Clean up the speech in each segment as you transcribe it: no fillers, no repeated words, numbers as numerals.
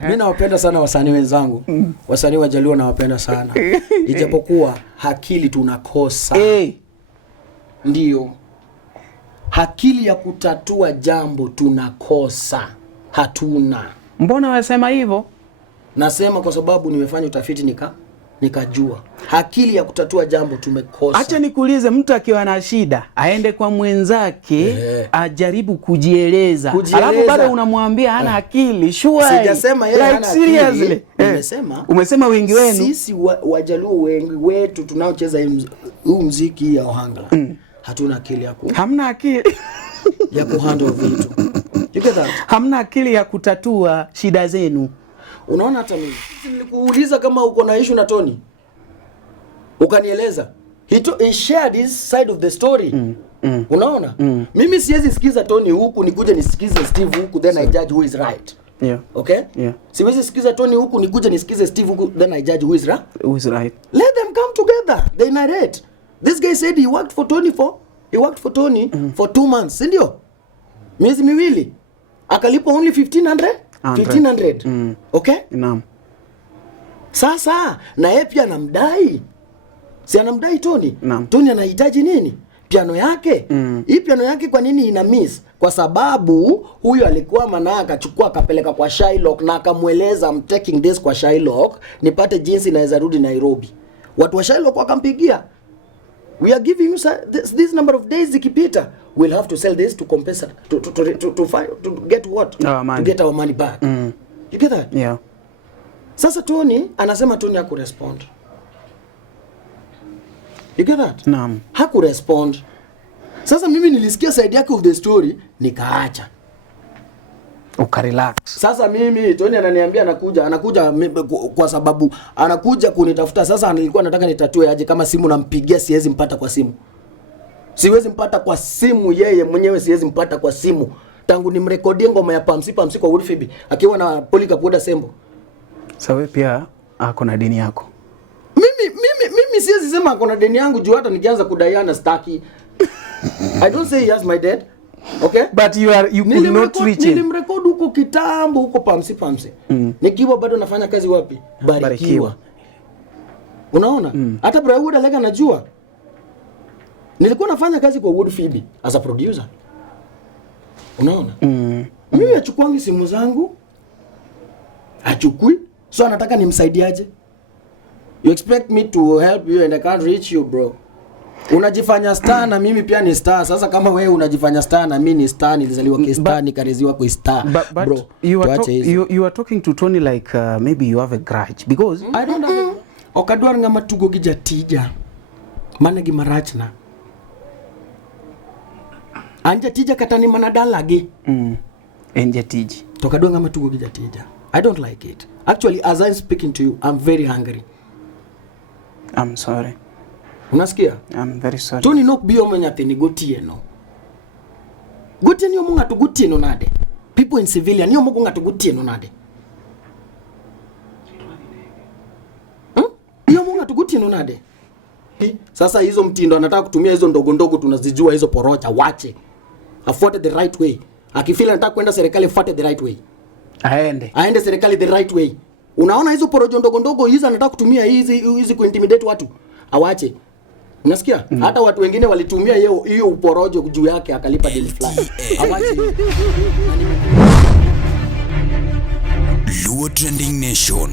Mimi nawapenda sana wasanii wenzangu. Wasanii wa Jaluo nawapenda sana. Ijapokuwa akili tunakosa. Ndio. Akili ya kutatua jambo tunakosa. Hatuna. Mbona wasema hivyo? Nasema kwa sababu nimefanya utafiti nikajua. Akili ya kutatua jambo tumekosa. Acha nikuulize, mtu akiwa na shida aende kwa mwenzake ajaribu kujieleza. Alafu bado unamwambia hana akili. Sure. Sijasema yeye hana akili. Umesema wengi wenu. Sisi Wajaluo wengi wetu tunaocheza huu muziki ya Ohangla. Hatuna akili ya hamna akili ya kuhandle vitu. You get that? Hamna akili ya kutatua shida zenu. Unaona hata mimi nilikuuliza kama uko na issue na Tony. Ukanieleza. He shared his side of the story. Unaona? Mimi siwezi sikiza Tony huku nikuje nisikize Steve huku then I judge who is right. Yeah. Okay? Yeah. Siwezi sikiza Tony huku nikuje nisikize Steve huku then I judge who is right. Who is right? Let them come together. They narrate. This guy said he worked for Tony for 2 months, ndio? Miezi miwili. Akalipo only 1500. Okay? Naam. Sasa na yeye pia anamdai. Si anamdai Tony? Tony anahitaji nini? Piano yake. Hii piano yake kwa nini ina miss? Kwa sababu huyu alikuwa maana akachukua akapeleka kwa Shylock na akamweleza I'm taking this kwa Shylock nipate jinsi naweza rudi Nairobi. Watu wa Shylock wakampigia. We are giving you this number of days zikipita. We'll have to sell this to compensate to get what? To get our money back. You get that? Yeah. Sasa Tony anasema Tony hakurespond. You get that? Naam. Hakurespond. Sasa mimi nilisikia side yake of the story nikaacha. Ukarelax. Sasa mimi Tony ananiambia anakuja kwa sababu anakuja kunitafuta. Sasa nilikuwa nataka nitatue aje kama simu nampigia siwezi mpata kwa simu. Siwezi mpata kwa simu yeye mwenyewe siwezi mpata kwa simu. Tangu nimrekodi ngoma ya Pamsi kwa Woodfibi akiwa na Polycarp Sembo. Sawa pia ako na deni yako. Mimi siwezi sema ako na deni yangu juu hata nikianza kudaiana staki. I don't say he has my debt. Okay? But you could not reach him. Nilimrekodi huko kitambo huko Pamsi. Nikiwa bado nafanya kazi wapi? Barikiwa. Unaona? Hata Brawood alega najua. Nilikuwa nafanya kazi kwa Woodfibi as a producer. Unaona? Mimi achukuangi simu zangu. Achukui. So anataka nimsaidiaje? You expect me to help you and I can't reach you, bro. Unajifanya star na mimi pia ni star. Sasa kama wewe unajifanya star na mimi ni star, nilizaliwa kwa star nikareziwa kwa star. But bro, you are talking to Tony like maybe you have a grudge because I don't have okadwar ngama tugo gi jatija. Mana gi marachna. Anja tija katani mana dalagi. Enje tiji. Tokadwar ngama tugo gi jatija. I don't like it. Actually, as I'm speaking to you, I'm very hungry. I'm sorry. Unasikia? I'm very sorry. Tony nok biyo mwenyathi ni gotieno. Gotieno yo munga to gotieno nade. People in civilian yo munga to gotieno nade. Yo munga to gotieno nade. Sasa hizo mtindo anataka kutumia hizo ndogo tunazijua hizo porocha wache. Afuate the right way. Akifeel anataka kwenda serikali afuate the right way. Aende serikali the right way. Unaona hizo porojo ndogo hizo anataka kutumia hizi kuintimidate watu. Awache. Unasikia? Hata watu wengine walitumia hiyo uporojo juu yake akalipa deal fulani. Awache. Luo Trending Nation.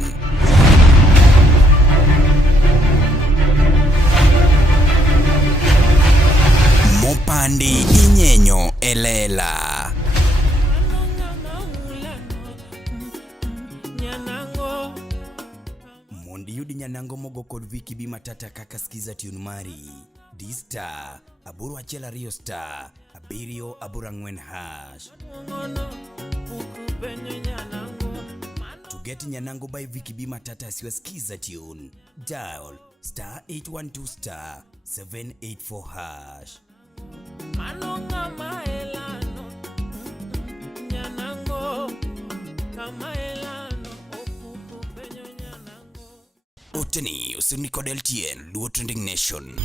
Mopandi Inyenyo Elela. Yudi Nyanango mogo kod Viki Bi Matata kaka skiza tune mari D-Star aburu achela Rio Star abirio abura ngwen hash to get Nyanango by Viki Bi Matata siwa skiza tune dial star 812 star 784 hash Manonga maelano Nyanango kamaelano Oteni usiniko deltien Luo Trending Nation.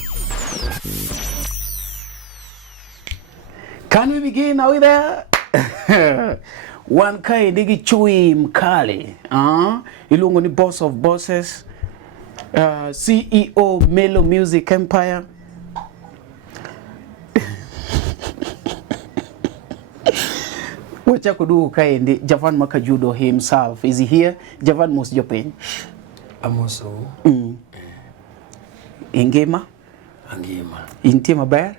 Can we begin now with that? wan kae nigi chui mkale, iluongo ni boss of bosses, CEO Melo Music Empire. Wachako duo kae ndi Javan Makajudo himself. Is he here? Javan mos jopiny. Amoso. Ingima? Angima. Intie maber?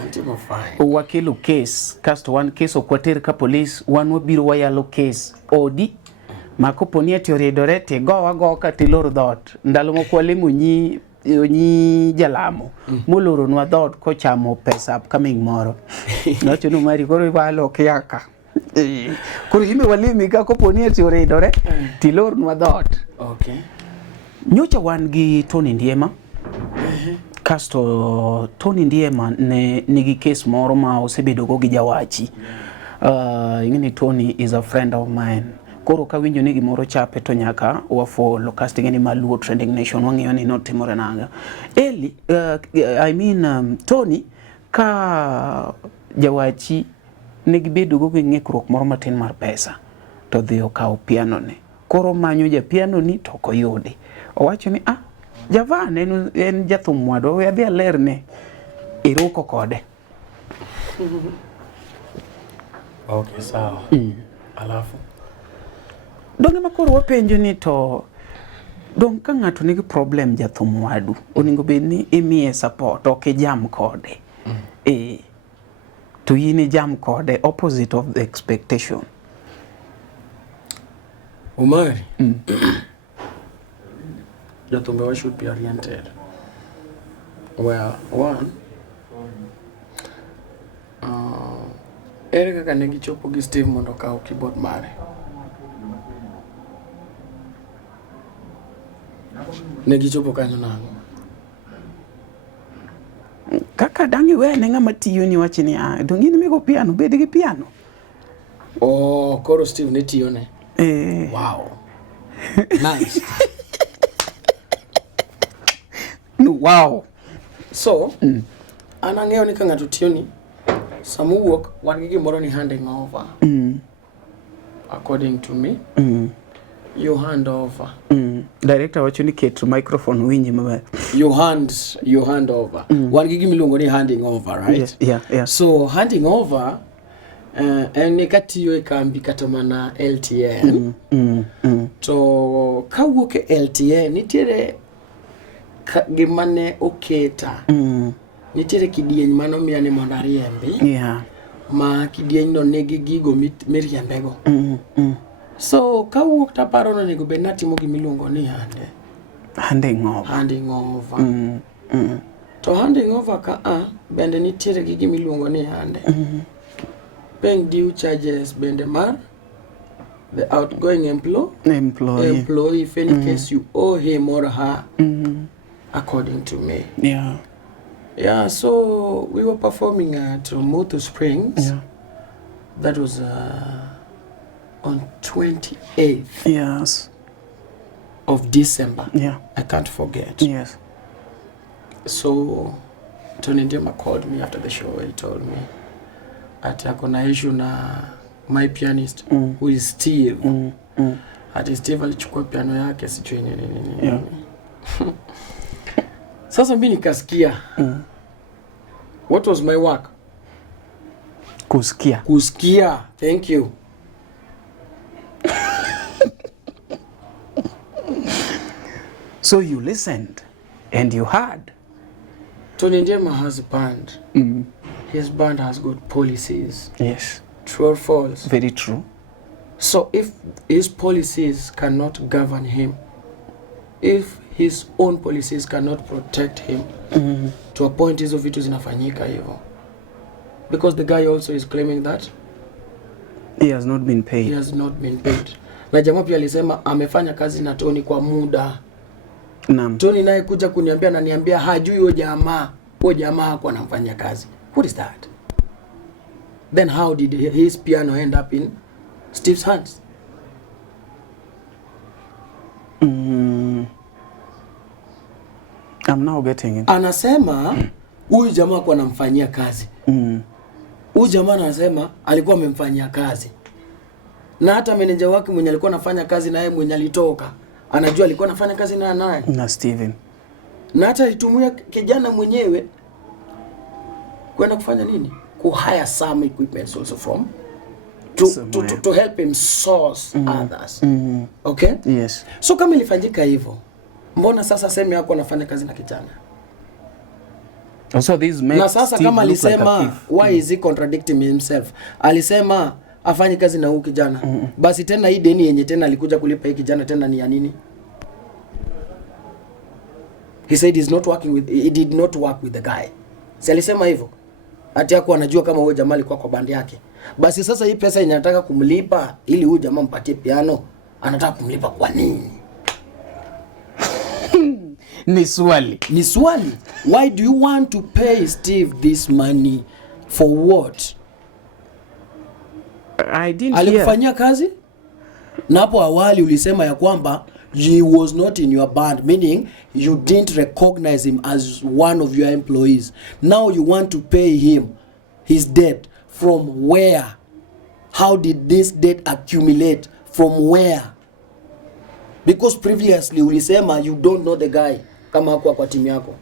Antie mafine. Wakelo case, kasto one case okwater ka police, one wabiro wayalo case. Odi, makoponi ati oridore ti go ka tilor dhot. Ndalo mokwalemo nyi jalamo. Moloro nwa dhot kochamo pesa upcoming moro. Nacho no mari koro ibalo kiaka. Koro ime walimi ka koponi ati oridore tilor nwa dhot. Okay. Nyocha wan gi Tony Ndiema. Kasto Tony Ndiema nigi case moro ma osebedo go gi Jawachi. Ingeni Tony is a friend of mine. Koro ka winjo ni gimoro chape to nyaka wa follow casting ni Maluo Trending Nation wangiyo ni notimore nanga. Eli Tony ka Jawachi nigi bedo go gi ng'ikruok moro matin mar pesa to dhi okawo piano ne. Koro manyo ja piano ni to koyudi. Owacho ni Javan en jathum wadwa we adhi alerne iruko kode. Okay, sawa. Alafu Donge makoro wapenjo ni to dong ka ng'ato nigi problem jathum wadu oningo bed ni imiye support ok jam kode. To yini jam kode opposite of the expectation. Umari. Jathumbewa should be oriented. Well, one, ere kaka negi chopo gi Steve mondo kaw keyboard mare. Negi chopo kanyo nango. Kaka dangi we ne ng'ama tiyo ni wachi ni dongi ni mego piano, bedi gi piano. Koro Steve ne tiyo ne. Wow. Nice. Wow. So, anang'eyo ni ka ng'ato tiyo ni sama wuok wan gi gimoro ni handing over. According to me, you hand over. Director wacho ni ket microphone winji maber. You hand over. Wan gi gimiluongo ni handing over, right? Yes, yeah. So handing over en katiyo e kambi kata mana LTN. To kawuok e LTN nitiere gimane oketa. Nitiere kidieny mano miya ni mondo ariembi. Yeah. Ma kidieny no negi gigo miriembego. So kawuok taparo no nego bed natimo gimiluongo ni handing over. To handing over ka bende nitiere gi gimiluongo ni paying due charges bende mar the outgoing employee if any case you owe him or her, according to me. Yeah, so we were performing at Moto Springs. Yeah. That was on 28th of December. Yeah. I can't forget. Yes. So Tony Ndiema called me after the show. He told me ati akona issue na my pianist who is Steve. Ati Steve alichukua piano yake sijui nini. Sasa mimi nikasikia. What was my work? Kusikia. Thank you. So you listened and you heard. Tony Ndiema has a band. His band has good policies. Yes. True or false? Very true. So if his policies cannot govern him, if his own policies cannot protect him, to a point hizo vitu zinafanyika hivyo. Because the guy also is claiming that he has not been paid. Na jamaa pia alisema amefanya kazi na Tony kwa muda. Naam. Tony naye kuja kuniambia na niambia hajui huyo jamaa hakuwa anamfanyia kazi. What is that? Then how did his piano end up in Steve's hands? I'm now getting it. Anasema huyu jamaa hakuwa anamfanyia kazi. Huyu jamaa anasema alikuwa amemfanyia kazi. Na hata meneja wake mwenye alikuwa anafanya kazi naye mwenye alitoka, anajua alikuwa anafanya kazi naye. Na Steven. Na hata alitumia kijana mwenyewe kwenda kufanya nini? Ku hire some equipment also from to help him source others. Okay? Yes. So kama ilifanyika hivyo, mbona sasa sema yako anafanya kazi na kijana? Also this makes na sasa Steve kama alisema like why is he contradicting himself? Alisema afanye kazi na huyu kijana. Basi tena hii deni yenye tena alikuja kulipa hii kijana tena ni ya nini? He said he did not work with the guy. Si alisema hivyo? Ati yako anajua kama huyo jamaa alikuwa kwa bandi yake. Basi sasa hii pesa yenye anataka kumlipa ili huyu jamaa mpatie piano, anataka kumlipa kwa nini? Ni swali. Why do you want to pay Steve this money for what? I didn't Alikufanyia kazi? Na hapo awali ulisema ya kwamba he was not in your band, meaning you didn't recognize him as one of your employees. Now you want to pay him his debt. From where? How did this debt accumulate? From where? Because previously ulisema you don't know the guy kama hakuwa kwa timu yako.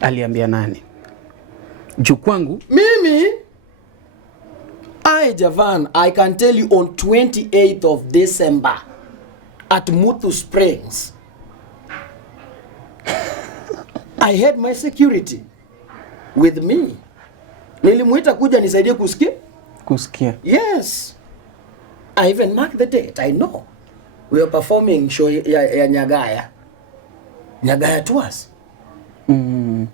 Aliambia nani? Juu kwangu Mimi Javan, I can tell you on 28th of December at Muthu Springs I had my security with me. Nilimuita kuja nisaidie kusikia. Yes. I even marked the date. I know. We were performing show ya Nyagaya tours. Ni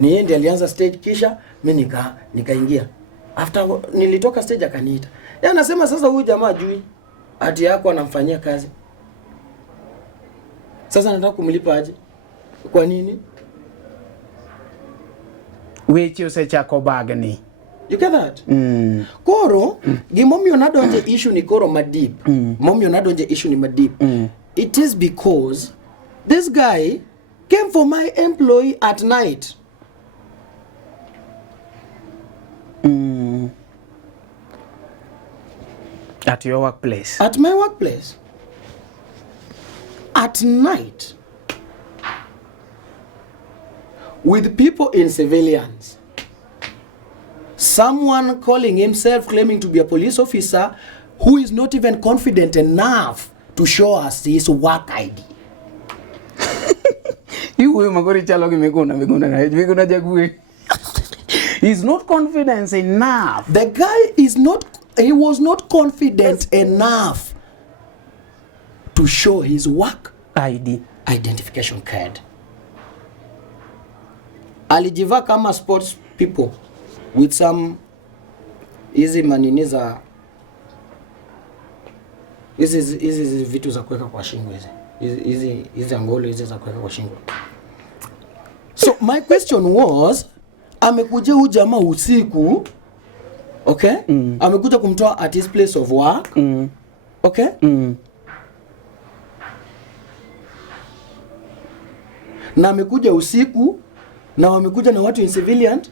ndiye alianza stage kisha mimi nikaingia. After nilitoka stage akaniita. Yeye anasema sasa huyu jamaa ajui ati yako anamfanyia kazi. Sasa nataka kumlipa aje? Kwa nini? Weche osechako bagni. You get that? Koro, gimomio nadonje issue ni koro madip. Momio nadonje issue ni madip. It is because this guy came for my employee at night. At your workplace. At my workplace. At night. With people in civilians. Someone calling himself claiming to be a police officer who is not even confident enough to show us his work ID. You magori chalo meguna jagwe. He's not confident enough. The guy he was not confident enough to show his work ID. Identification card. Alijiva kama sports people with some hizi manini za hizi vitu za kuweka kwa shingo hizi angolo hizi za kuweka kwa shingo. So my question was, amekuja huyu jamaa usiku, okay? Amekuja kumtoa at his place of work, okay? Na amekuja usiku na wamekuja na watu in civilian,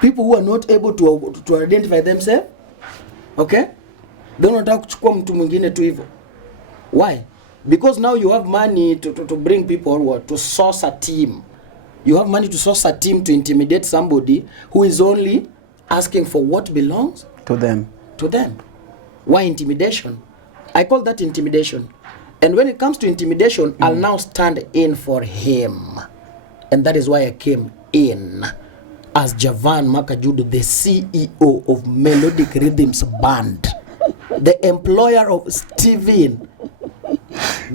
people who are not able to identify themselves, okay? Then unataka kuchukua mtu mwingine tu hivyo. Why? Because now you have money to bring people or to source a team. You have money to source a team to intimidate somebody who is only asking for what belongs to them. To them. Why intimidation? I call that intimidation. And when it comes to intimidation, I'll now stand in for him. And that is why I came in as Javan Makajudu, the CEO of Melodic Rhythms Band, the employer of Steven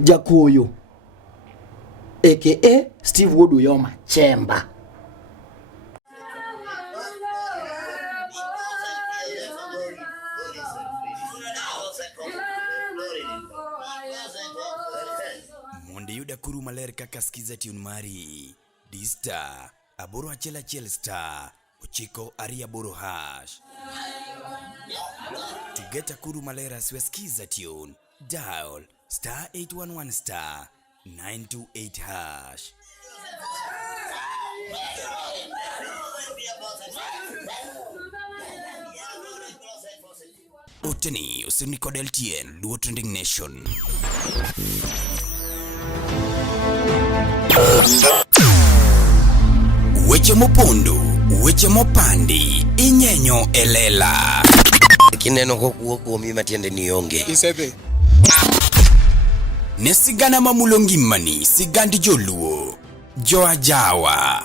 Jakoyo, aka Steve Woduyoma Chemba. Monde yuda kuru maler kaka skiza tune mari Dista aboro achela star uchiko aria boro hash. To get a kuru malera skiza tune, dial star 811 star 928 hash. Oteni usinikod LTN Luo Trending Nation. Weche mopondo, weche mopandi, inyenyo elela. Kineno kokuok kuomi matiende ni onge. Isebe. Ne sigana mamulongimani, sigandi joluo, joajawa.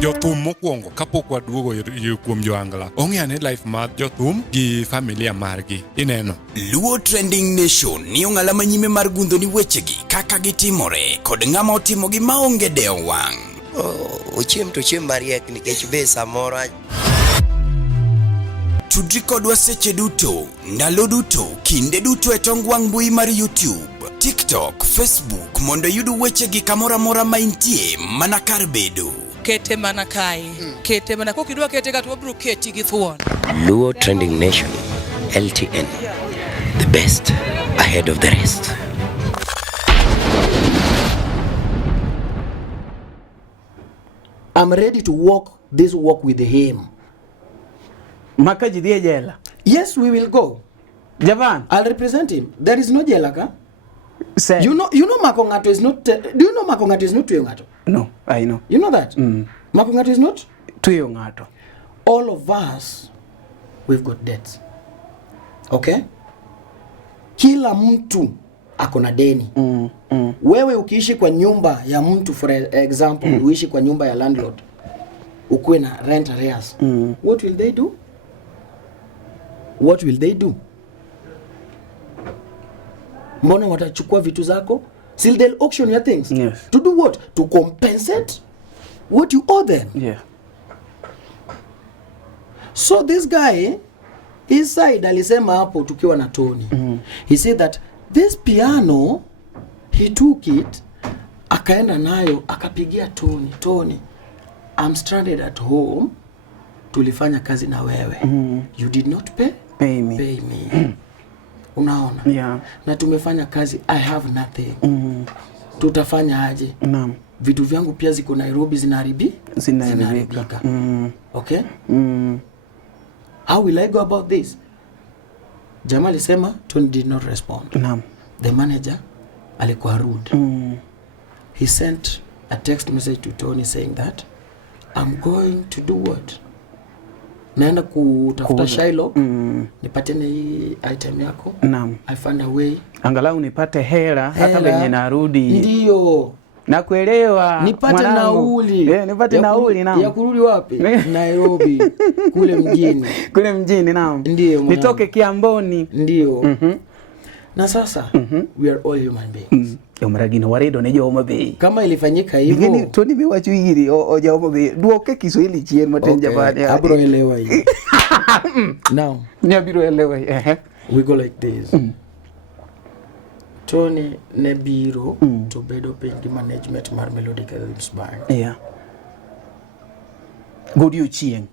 Jothum mokwongo kapok waduogo kuom joangla. Ong'eane life mar jothum gi familia margi. Ineno. Luo Trending Nation ni ong'ala manyime mar gundo ni wechegi kaka gitimore kod ng'ama otimogi maonge deo wang'. Ochiem to chiem mariek nikech be samoro Tudri kodwa seche duto, ndalo duto, kinde duto e tong wang' mbui mar YouTube, TikTok, Facebook mondo yudu wechegi kamora mora maintie mana kar bedo. Kete mana kai. Kete mana kokidwa kete gato wabro keti gi thuon. Luo Trending Nation, LTN, the best ahead of the rest. I'm ready to walk this walk with him. Maka jidie jela. Yes, we will go. Javan. I'll represent him. There is no jelaka. Say. You know Makongato is not. Do you know Makongato is not Tuyongato? No, I know. You know that? Makongato is not. Tuyongato. All of us, we've got debts. Okay? Kila mtu akona deni. Wewe ukiishi kwa nyumba ya mtu, for example, uishi kwa nyumba ya landlord, ukuwe na rent arrears. What will they do? What will they do? Mbona watachukua vitu zako? Still they'll auction your things. Yes. To do what? To compensate what you owe them. Yeah. So this guy, his side alisema hapo tukiwa na Tony. He said that this piano, he took it, akaenda nayo, akapigia Tony. Tony, I'm stranded at home. Tulifanya kazi na wewe. You did not pay me. Unaona? Yeah. Na tumefanya kazi, I have nothing. Tutafanya aje? Naam. Vitu vyangu pia ziko Nairobi zinaharibika. Okay? How will I go about this? Jamaa alisema Tony did not respond. Naam. The manager alikuwa rude. He sent a text message to Tony saying that I'm going to do what? Naenda kutafuta Shiloh. Nipatene hii item yako. Naam. I find a way. Angalau nipate hela hata venye narudi. Ndio. Nakuelewa. Nipate nauli. Nipate nauli naam. Ya kurudi wapi? Nairobi. Kule mjini. Kule mjini naam. Ndio. Nitoke Kiamboni. Ndio. Na sasa we are all human beings. Yomaragina waredo ne Homa Bay. Kama ilifanyika hivyo. Ngini Tony mewacho hiri o Homa Bay. Duoke Kiswahili chien matenja bani. Abro elewa hii. Now, Nyabiro elewa. we go like this. Tony Nebiro to bedo pengi management mar Melodic Rhythms Band. Yeah. Godio chieng.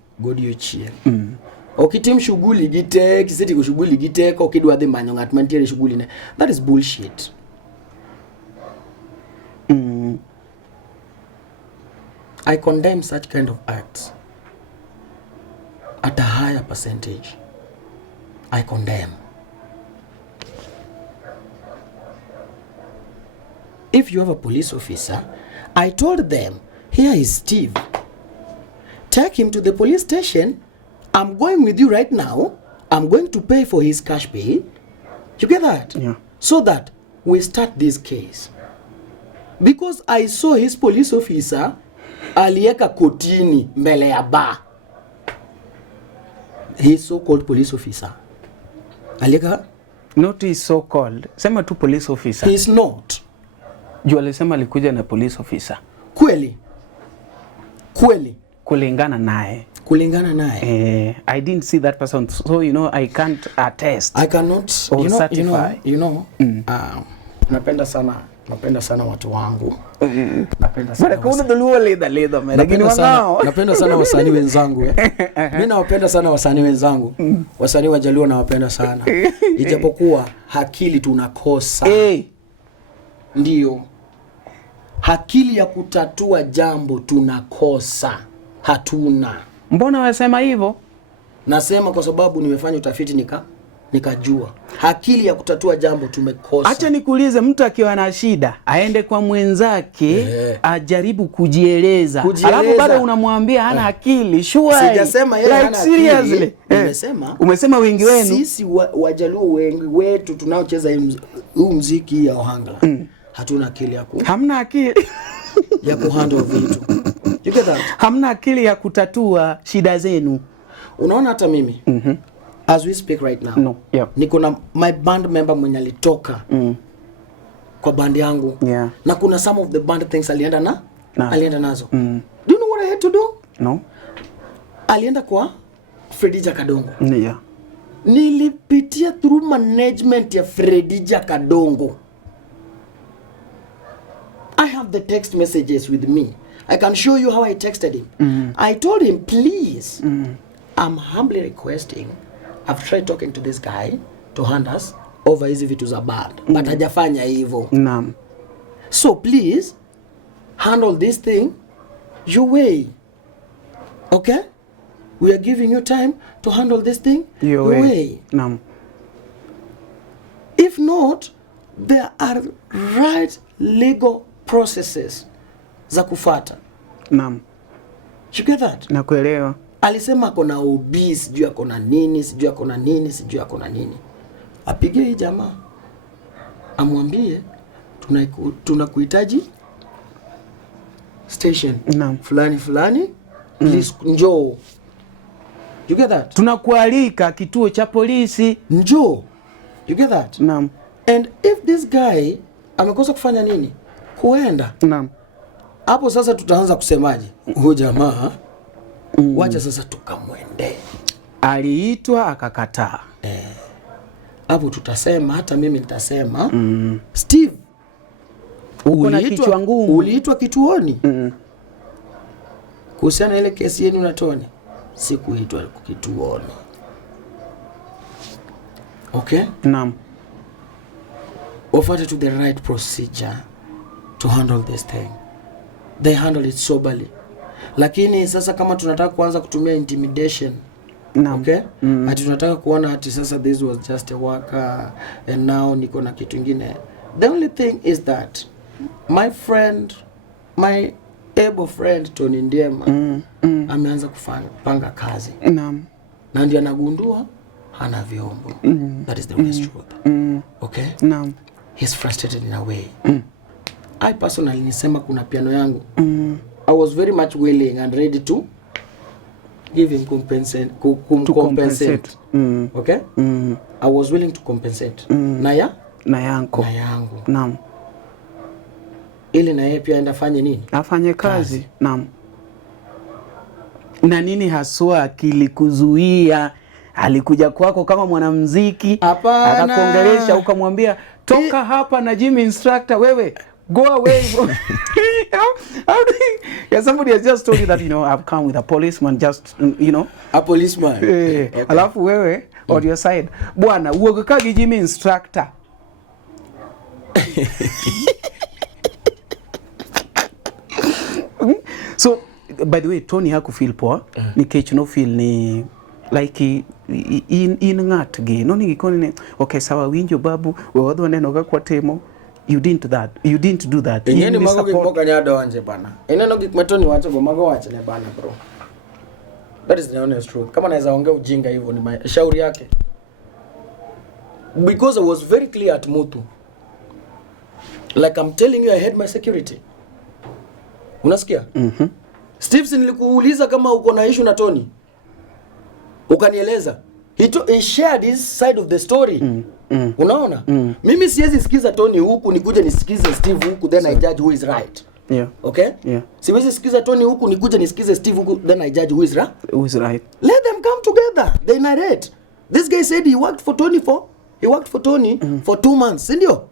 Okitim shughuli gite, kiseti ko shughuli gite ko kidwa dhi manyo ng'at mantiere shughuli ne. That is bullshit. I condemn such kind of acts at a higher percentage. I condemn. If you have a police officer, I told them, here is Steve. Take him to the police station. I'm going with you right now. I'm going to pay for his cash pay. You get that? Yeah. So that we start this case. Because I saw his police officer alieka kotini mbele ya bar. His so-called police officer. Alieka? Not his so-called. Sema tu police officer. He is not. Juu alisema alikuja na police officer. Kweli. Kulingana naye. I didn't see that person, so I can't attest. I cannot or certify. Napenda sana watu wangu. Napenda sana wasanii wenzangu. Mimi nawapenda sana wasanii wenzangu. Wasanii wa Jaluo nawapenda sana. Ijapokuwa akili tunakosa. Ndio. Akili ya kutatua jambo tunakosa. Hatuna. Mbona wasema hivyo? Nasema kwa sababu nimefanya utafiti nikajua akili ya kutatua jambo tumekosa. Acha nikuulize, mtu akiwa na shida aende kwa mwenzake ajaribu kujieleza. Alafu bado unamwambia hana akili. Sure. Sijasema yeye hana akili. Umesema wengi wenu. Sisi Wajaluo wengi wetu tunaocheza huu muziki ya Ohangla. Hatuna akili ya hamna akili ya kuhandle vitu. You get that? Hamna akili ya kutatua shida zenu. Unaona hata mimi. As we speak right now. No. Yeah. Niko na my band member mwenye alitoka kwa band yangu. Yeah. Na kuna some of the band things alienda nazo. Do you know what I had to do? No. Alienda kwa Fredija Kadongo. Yeah. Nilipitia through management ya Fredija Kadongo. I have the text messages with me. I can show you how I texted him. I told him, please, I'm humbly requesting, I've tried talking to this guy to hand us over hizi vitu za band, but hajafanya hivyo. Naam. So please, handle this thing your way. Okay? We are giving you time to handle this thing your way. Naam. If not, there are right legal processes za kufuata. Naam. You get that? Nakuelewa. Alisema akona OB, sijui akona nini, sijui akona nini. Apige hii jamaa. Amwambie tunakuhitaji station. Naam. Fulani. Please njoo. You get that? Tunakualika kituo cha polisi. Njoo. You get that? Naam. And if this guy amekosa kufanya nini? Kuenda. Naam. Hapo sasa tutaanza kusemaje? Huyu jamaa wacha sasa tukamwende. Aliitwa akakataa. Hapo tutasema, hata mimi nitasema, Steve, uko na kichwa ngumu. Uliitwa kituoni? Kuhusiana ile kesi yenu na Tony, sikuitwa kituoni. Okay? Naam. Offer to the right procedure to handle this thing. They handle it soberly. Lakini sasa kama tunataka kuanza kutumia intimidation, okay? Ati tunataka kuona ati sasa this was just a worker and now niko na kitu kingine. The only thing is that my friend, my able friend Tony Ndiema ameanza kupanga kazi. Naam. Na ndio anagundua hana vyombo. That is the honest truth. Okay? Naam. He's frustrated in a way. I personally nisema kuna piano yangu. I was very much willing and ready to give him compensate. Okay? I was willing to compensate. Na yangu. Naam. Ili na yeye pia aenda fanye nini? Afanye kazi. Naam. Na nini haswa kilikuzuia? Alikuja kwako kama mwanamuziki, akakuongelesha ukamwambia toka hapa na gym instructor, wewe go away. Yeah, somebody has just told you that, I've come with a policeman, just, a policeman. Okay. Alafu wewe on your side, bwana uogekagi gym instructor. So by the way, Tony hakufeel poa. Ni Kech no feel ni like in ngat ge no ni gikoni okay sawa winjo babu we wadho neno ga kwa temo. You didn't do that. Enyeni mago gimoka nyado wanje bana. Eneno gikmetoni wacho go mago wacho ne bana bro. That is the honest truth. Kama naweza ongea ujinga hivyo ni shauri yake. Because I was very clear at Mutu. Like I'm telling you, I had my security. Unasikia? Stevenson nilikuuliza kama uko na issue na Tony. Ukanieleza. He shared his side of the story. Unaona? Mimi siwezi sikiza Tony huku nikuje nisikize Steve huku then I judge who is right. Yeah. Okay? Yeah. Siwezi sikiza Tony huku nikuje nisikize Steve huku then I judge who is right. Let them come together. They narrate. This guy said he worked for Tony for 2 months, si ndio?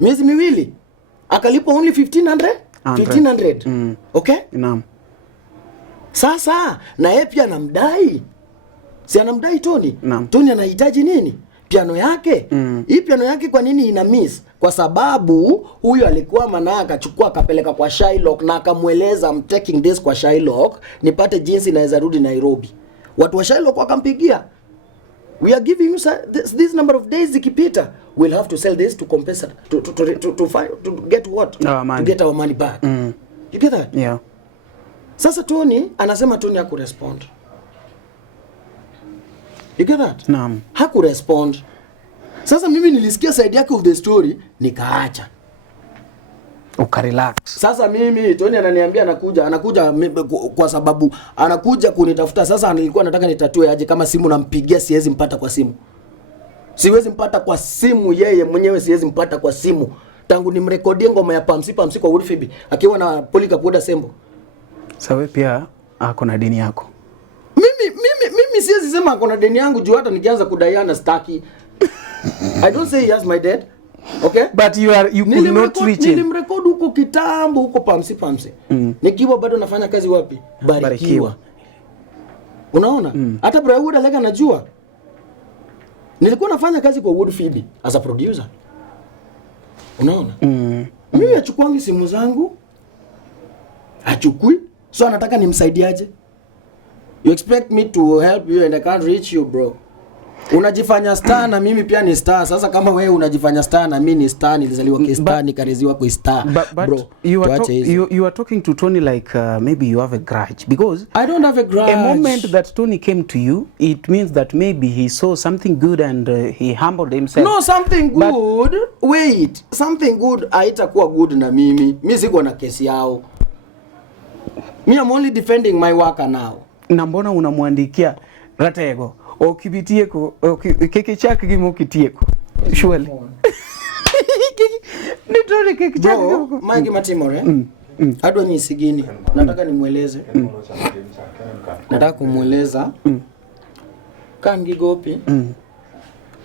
Miezi miwili. Akalipo only 1500. Okay? Naam. Sasa na yeye pia anamdai. Si anamdai Tony? Naam. Tony anahitaji nini? Piano yake. Hii piano yake kwa nini ina miss? Kwa sababu huyu alikuwa maana akachukua akapeleka kwa Shylock na akamweleza I'm taking this kwa Shylock nipate jinsi naweza rudi Nairobi. Watu wa Shylock wakampigia. We are giving you this number of days zikipita. We'll have to sell this to compensate to get what? To get our money back. You get that? Yeah. Sasa Tony anasema Tony hakurespond. You get that? Naam. Hakurespond. Sasa mimi nilisikia side yake of the story nikaacha. Ukarelax. Sasa mimi Tony ananiambia anakuja kwa sababu anakuja kunitafuta. Sasa nilikuwa nataka nitatue aje kama simu nampigia siwezi mpata kwa simu. Siwezi mpata kwa simu yeye mwenyewe siwezi mpata kwa simu. Tangu nimrekodie ngoma ya Pamsi kwa Wood Phoebe akiwa na Polycarp Sembo. Sawa pia ako na deni yako. Mimi siwezi sema ako na deni yangu juu hata nikianza kudaiana staki. I don't say he has my debt. Okay? But you could not reach him. Nilimrecord huko kitambo huko Pamsi. Nikiwa bado nafanya kazi wapi? Barikiwa. Unaona? Hata Brawood Alega anajua. Nilikuwa nafanya kazi kwa Wood Phoebe as a producer. Unaona? Mimi achukuangi simu zangu. Achukui. So anataka nimsaidiaje? You expect me to help you and I can't reach you, bro. Unajifanya star na mimi pia ni star. Sasa kama wewe unajifanya star na mimi ni star, nilizaliwa kwa star nikareziwa kwa star. But bro, you are talking to Tony like maybe you have a grudge because I don't have a grudge. A moment that Tony came to you, it means that maybe he saw something good and he humbled himself. No, something good. Wait, something good haitakuwa good na mimi. Mimi siko na kesi yao. Me I'm only defending my work now. Na mbona unamwandikia Ratego okibitieko keke chake kimokitieko surely nitore keke chake bro Mike Matimore adwa nyisigini nataka nimueleze nataka kumueleza kangi gopi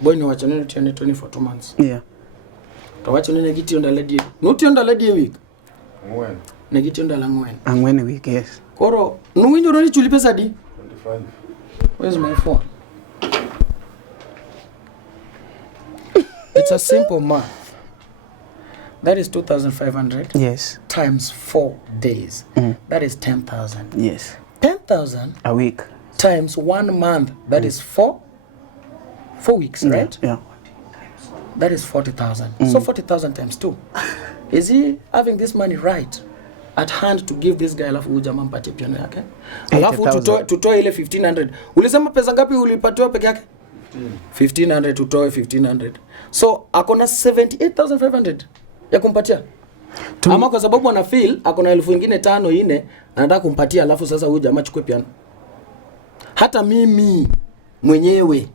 boy ni wachane tiane 24 months yeah tawacho nene giti onda lady nuti onda lady week ngwen ne giti onda la ngwen angwen week yes koro nuwinjo roni chuli pesa di 25. Where's my phone? It's a simple math. That is 2,500. Yes. Times 4 days. That is 10,000. Yes. 10,000 a week. Times 1 month. That is 4 weeks, right? Yeah. That is 40,000. So 40,000 times 2. Is he having this money right at hand to give this guy alafu uja mampatie piano yake? Alafu tutoe ile 1,500. Ulisema pesa ngapi ulipatiwa peke yake? 1,500 tutoe 1,500. So akona 78,500 ya kumpatia. Ama kwa sababu ana feel akona 1,000 nyingine 5 anataka kumpatia alafu sasa huyu jamaa chukue piano. Hata mimi mwenyewe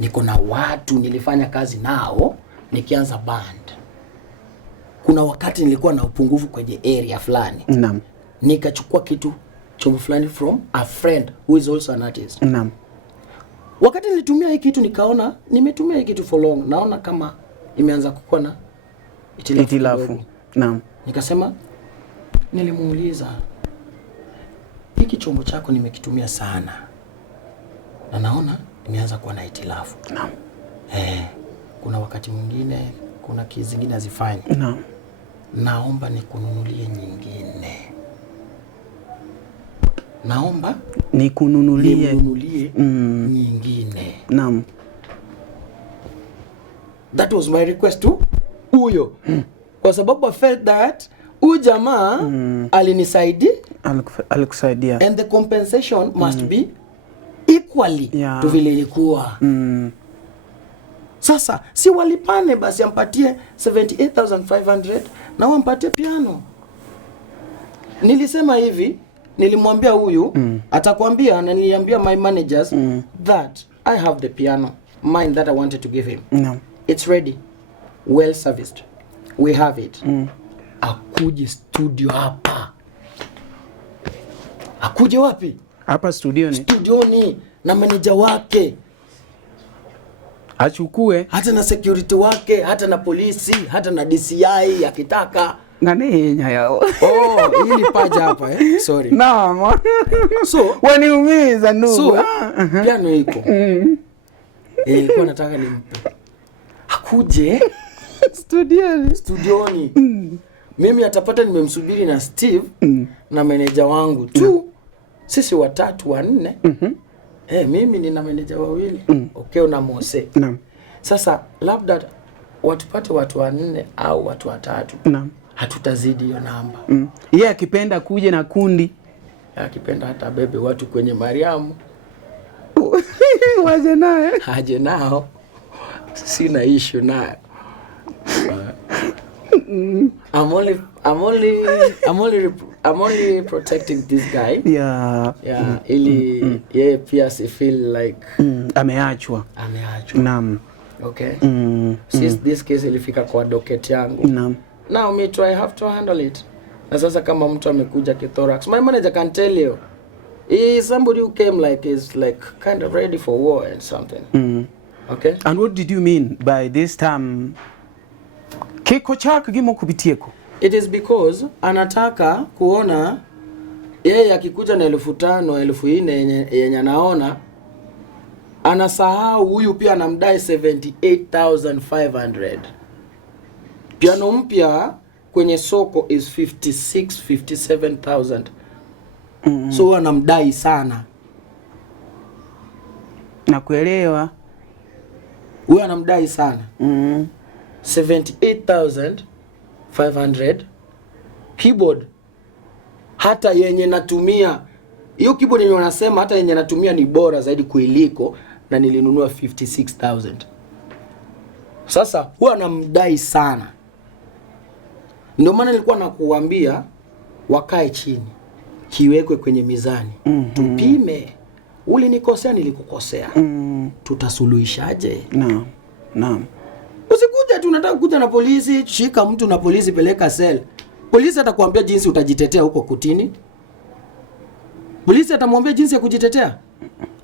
niko na watu nilifanya kazi nao nikianza band. Kuna wakati nilikuwa na upungufu kwenye area fulani. Naam. Nikachukua kitu chombo fulani from a friend who is also an artist. Naam. Wakati nilitumia hii kitu nikaona nimetumia hii kitu for long, naona kama imeanza kukua na itilafu. Naam. Nikasema nilimuuliza hiki chombo chako nimekitumia sana. Na naona imeanza kuwa na itilafu. Naam. Kuna wakati mwingine kuna kizi zingine hazifanyi. Naam. Naomba nikununulie nyingine. Naomba nikununulie nyingine. Naam. That was my request to huyo. Kwa sababu I felt that huyu jamaa alikusaidia and the compensation must be equally to vile ilikuwa. Sasa si walipane basi ampatie 78,500 na wampatie piano. Nilisema hivi, nilimwambia huyu atakwambia na niliambia my managers that I have the piano mine that I wanted to give him. No. It's ready, well serviced, we have it. Akuje studio hapa. Akuje wapi? Hapa studioni. Studioni na manager wake. Achukue hata na security wake, hata na polisi, hata na DCI akitaka. Ngane yao. Hili paja hapa sorry. Naam. So waniumiza ndugu. So piano iko. Nilikuwa nataka nimpe. Akuje studioni. Mimi atapata nimemsubiri na Steve na manager wangu tu. Sisi watatu wanne. Mimi nina manager wawili. Okeo na Mose. Naam. Sasa labda watupate watu 4 au watu 3. Naam. Hatutazidi hiyo namba. Yeye akipenda kuje na kundi. Akipenda hata bebe watu kwenye Mariamu. Waje naye. Haje nao. Sina issue naye. I'm only protecting this guy. Yeah. Ili yeye pia si feel like ameachwa. Naam. Okay. Since this case ilifika kwa docket yangu. Naam. Now me too, I have to handle it. Na sasa kama mtu amekuja kithorax, my manager can tell you. He is somebody who came like is like kind of ready for war and something. Okay? And what did you mean by this time? Kiko chako gimo kubitieko. It is because anataka kuona yeye akikuja na 5,000, 4,000 yenye anaona anasahau huyu pia anamdai 78,500. Piano mpya kwenye soko is 57,000. So anamdai sana. Nakuelewa. Huyu anamdai sana. 78,500 keyboard. Hata yenye natumia hiyo keyboard yenye wanasema hata yenye natumia ni bora zaidi kuiliko, na nilinunua 56,000. Sasa huwa anamdai sana. Ndio maana nilikuwa nakuambia wakae chini, kiwekwe kwenye mizani. Tupime. Ulinikosea, nilikukosea. Tutasuluhishaje? Naam. Usikuje tu unataka kuja na polisi, shika mtu na polisi peleka cell. Polisi atakwambia jinsi utajitetea huko kutini. Polisi atamwambia jinsi ya kujitetea.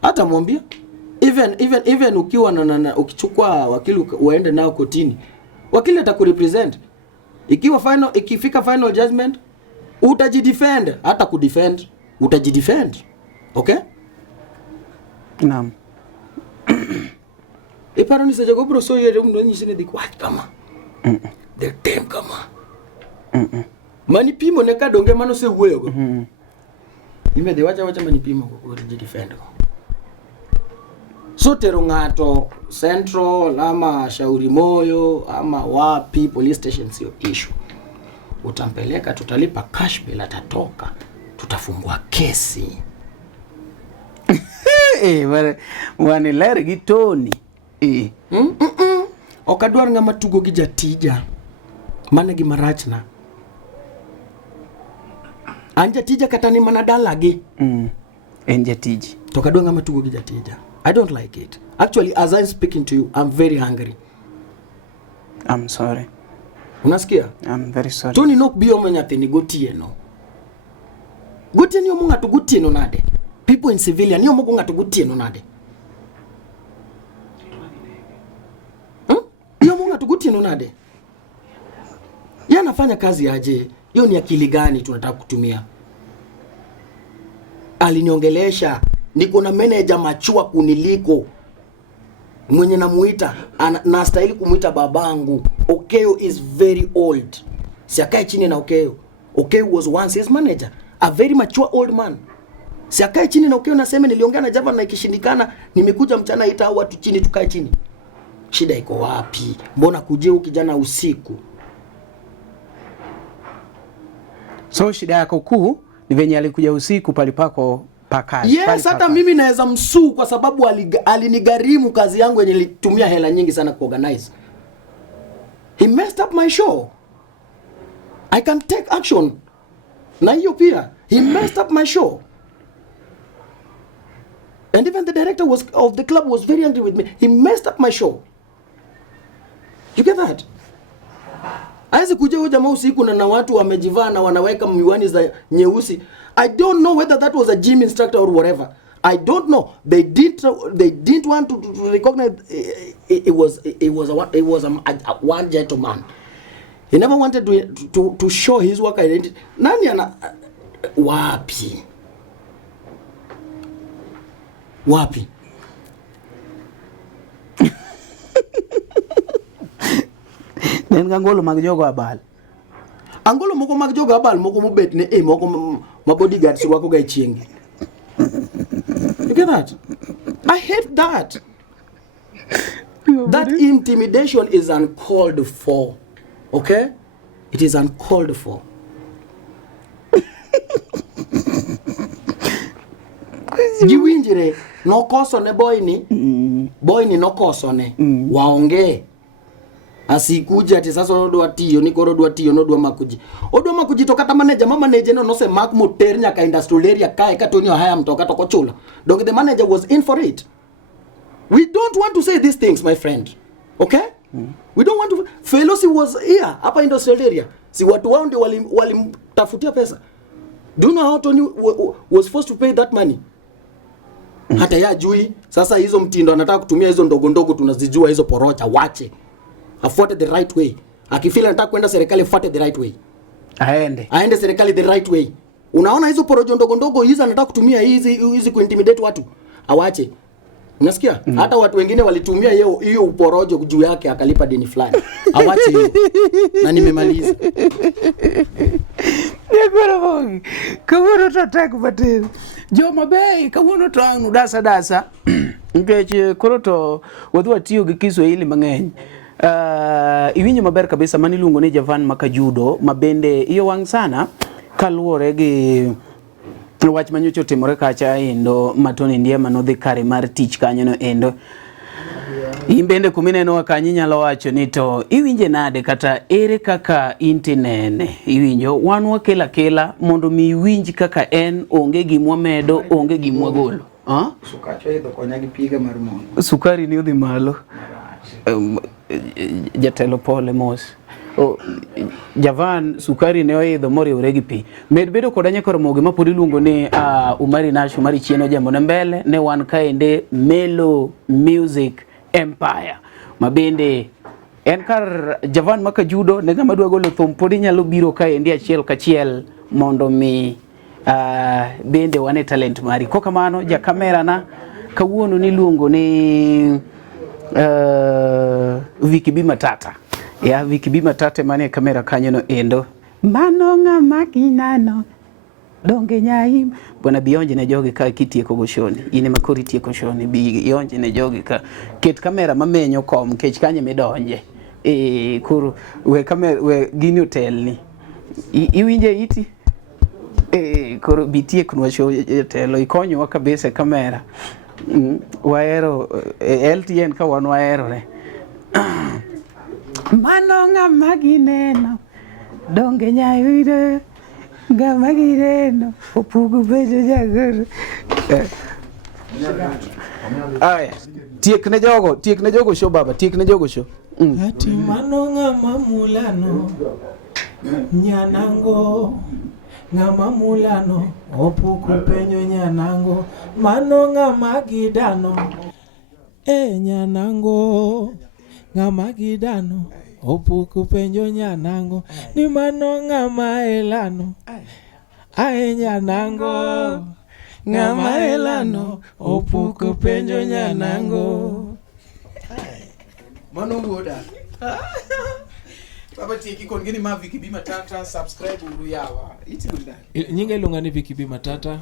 Hata mwambia even ukiwa na ukichukua wakili uende nao kotini. Wakili atakurepresent. Ikifika final judgment utajidefend, hata kudefend utajidefend. Okay? Naam. Iparo ni sajago bro so yere mndo nyisine dikwat kama. The time kama. Mani pimo ne kadonge mano se huego. Ime de wacha mani pimo ko defend. So tero ngato Central ama Shauri Moyo ama wapi police station sio issue. Utampeleka, tutalipa cash bill, atatoka, tutafungua kesi. Wani ler gitoni. Okadwar ngama tugo gi jatija. Mane gi marachna. Anja tija kata ni mana dalagi. Enja tiji. To kadwar ngama tugo gi jatija. I don't like it. Actually, as I'm speaking to you, I'm very hungry. I'm sorry. Unasikia? I'm very sorry. Toni nok biyo manyathini gotieno. Gotieno yo munga to gotieno nade. People in civilian yo munga to gotieno nade. Yo munga to gotieno nade. Yeye anafanya kazi aje? Hiyo ni akili gani tunataka kutumia? Aliniongelesha, niko na manager machua kuniliko. Mwenye namuita na stahili kumuita babangu. Okeo is very old. Siakae chini na Okeo. Okeo was once his manager, a very mature old man. Siakae chini na Okeo nasema niliongea na Java na ikishindikana, nimekuja mchana ita watu chini tukae chini. Shida iko wapi? Mbona kujia ukijana usiku? So shida yako kuu ni venye alikuja usiku palipako pakazi. Yes, hata mimi naweza msuu kwa sababu alinigarimu kazi yangu yenye nilitumia hela nyingi sana kuorganize. He messed up my show. I can take action. Na hiyo pia, he messed up my show. And even the director of the club was very angry with me. He messed up my show. You get that? Aizi kuja huyo jamaa usiku na watu wamejivaa na wanaweka miwani za nyeusi. I don't know whether that was a gym instructor or whatever. I don't know. They didn't want to recognize it was a one gentleman. He never wanted to show his work identity. Nani ana wapi? Nen angolo mag jogo abal. Angolo moko mag jogo abal moko mobet ne moko ma bodyguards rwako ga chienge. You get that? I hate that. That intimidation is uncalled for. Okay? It is uncalled for. Giwinjire no koso ne boy ni no koso ne waongee asikuja ati sasa odwa tiyo ni koro odwa tiyo no odwa makuji to kata manager no se mak moter nyaka industrial area kae katonyo haya mtoka to kochula dog the manager was in for it. We don't want to say these things, my friend. Okay? We don't want to. Felosi was here hapa industrial area. Si watu wao ndio walimtafutia pesa. Do you know how Tony was forced to pay that money? Hata ya jui sasa hizo mtindo anataka kutumia hizo ndogo tunazijua hizo porocha, wache afuate the right way. Akifeel anataka kwenda serikali, fuate the right way, aende serikali the right way. Unaona hizo porojo ndogo hizo anataka kutumia hizi kuintimidate watu, awache. Unasikia? Hata watu wengine walitumia hiyo uporojo juu yake akalipa deni fulani, awache hiyo. Na nimemaliza. Negoro bongi. Kawuono to tek matin. Joma bei kawuono to ang dasa. Nikech koro to wadwa tiyo gi Kiswahili mang'eny. Iwinjo maber kabisa mani luongo ni Javan Makajudo, mabende iyo wang' sana kaluwore gi wach manyocho timore kacha endo Matoni Ndiema no dhi kare mar tich kanyono endo. Imbende kumineno kanyi nyalo wacho ni to iwinje nade kata ere kaka intinene iwinjo wan wakela mondo mi iwinj kaka en onge gimwa medo onge gimwa golo. Sukacho idho konya gi piga mar mon. Sukari ni odhi malo. Jatelo pole mos. Javan sukari ne oidho moriwore gi pi. Med bedo koda nyakoro mogi ma pod iluongo ni Umari Nash Umari Chieno jambo na mbele ne wan kaende Melo Music Empire. Mabende en kar Javan Makajudo ne ngama dwa golo thum pod inyalo biro kaende achiel kachiel mondo mi bende wane talent mari. Kokamano ja kamera na kawuono ni luongo ni Vicky B Matata. Ya Vicky B Matata mane kamera kanyono endo. Mano ng'ama kinano donge nyaim bwana bionje ne jogi ka kitieko goshoni ine makori tieko shoni bionje ne jogi ka ket kamera mamenyo kom kech kanye midonje kuru we kamera we gini hotel ni iwinje iti kuru bitie kunwa show telo ikonyo kabisa kamera waero LTN ka wan waero ne mano ng'ama gineno donge nyayuide ng'ama gineno opugo bejo jagoro. Aya tiek ne jogo show baba tiek ne jogo show ati mano ng'ama mulano nyanango ng'ama mulano opuko penjo nyanango mano ng'ama gidano nyanango ng'ama gidano opuko penjo nyanango ni mano ng'ama elano nyanango ng'ama elano opuko penjo nyanango mano woda baba tieki kon gini ma Vicky B Matata subscribe uru yawa iti gudda nyinga ilunga ni Vicky B Matata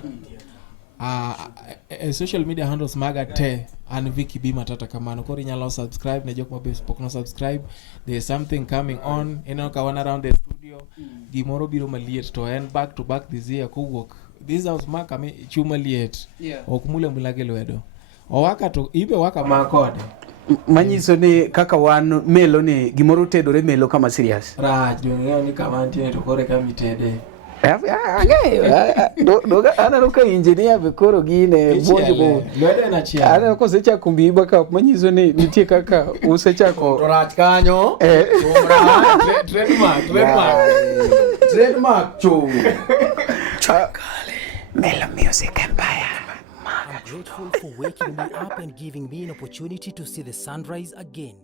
social media handles maga te and Vicky B Matata kamano kori nyalo subscribe na jok mabe pok no subscribe. There is something coming on ka one around the studio gimoro biro maliet to en back to back this year ko work this house mark ami chuma liet okmule mulage lwedo owaka to ibe waka makode manyiso ni kaka wan Melo ni gimoro tedore Melo kama serious raj ngeo ni kama antine to kore kama itede ana roka engineer bekoro gine bonjo bo lwede na chia ana ko secha kumbiba ka manyiso ni nitie kaka usecha ko Rach kanyo. trademark chu. Melo Music Empire. I'm grateful for waking me up and giving me an opportunity to see the sunrise again.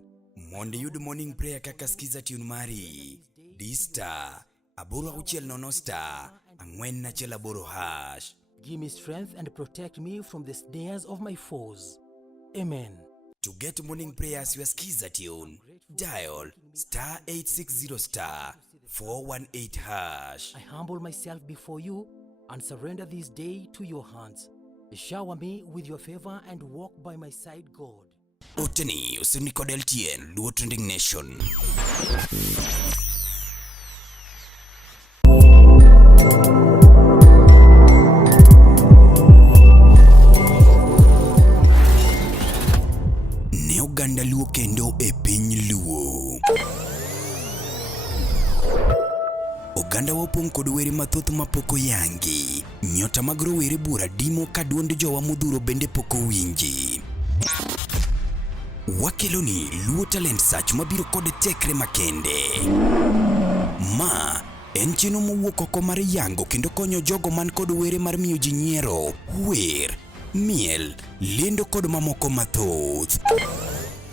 Monday Yud morning prayer kaka skiza tune mari. D-Star. Aboro auchiel nono star. Angwen na chela boro hash. Give me strength and protect me from the snares of my foes. Amen. To get morning prayers your skiza tune. Dial star 860 star 418 hash. I humble myself before you and surrender this day to your hands. Shower me with your favor and walk by my side, God. Oteni usinikod LTN Luo Trending Nation. Ne oganda Luo kendo e piny Luo. Oganda wapong kod were mathoth mapoko yangi. Nyota mag rowere bura dimo ka duond jowa modhuro bende poko winji. Wakeloni Luo Talent Search mabiro kod tekre makende. Ma en chenro mowuok oko mar yango kendo konyo jogo man kod were mar miyo ji nyiero, wer, miel, lendo kod mamoko mathoth.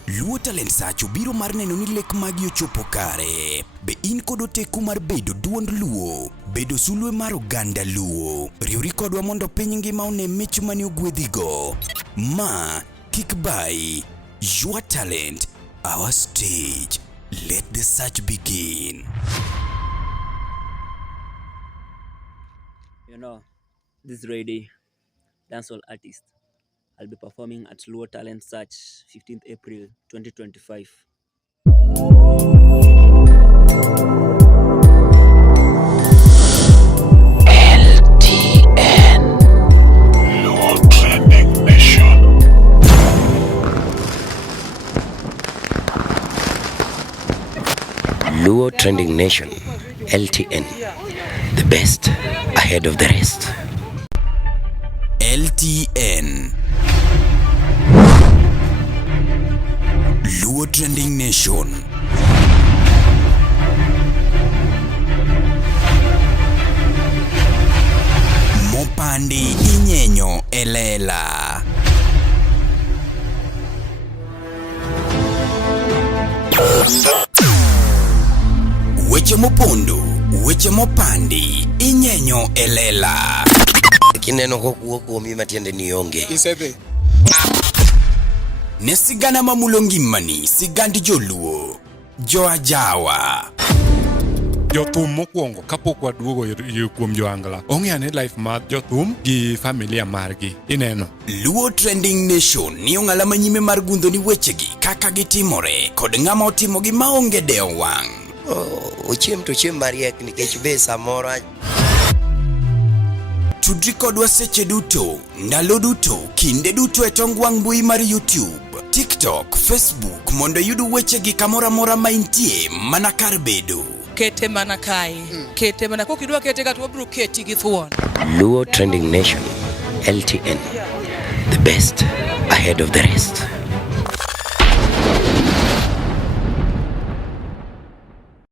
Luo Talent Search biro mar neno ni lek magi ochopo kare. Be in kod oteku mar bedo duond Luo, bedo sulwe mar oganda Luo. Riwri kodwa mondo piny ngima one mich mane ogwedhigo. Ma kik bai. Your talent, our stage. Let the search begin. You know, this Friday, dancehall artist. I'll be performing at Luo Talent Search, 15th April 2025. LTN Luo Trending Nation. Luo Trending Nation, LTN, the best ahead of the rest. LTN Luo Trending Nation. Mopandi inyenyo elela. Weche mopondo, weche mopandi inyenyo elela. Kineno kokuok kuomi matiende ni onge. Isebe. Ne sigana mamulo ngimani, sigandi joluo, joajawa. Jothum mokwongo kapok waduogo kuom joangla. Ong'e life mar jothum gi familia margi. Ineno. Luo Trending Nation ni ong'ala manyime mar gundo ni wechegi kaka gitimore kod ng'ama otimogi maonge deo wang'. Ochiem to chiem mariek nikech be samoro. Tudri kodwa seche duto, ndalo duto, kinde duto e tong wang' mbui mar YouTube, TikTok, Facebook mondo yud wechegi kamora mora maintie mana kar bedo. Kete mana kae. Kete mana kokidwa kete ka to wabiro keti gi thuon. Luo Trending Nation, LTN, the best ahead of the rest.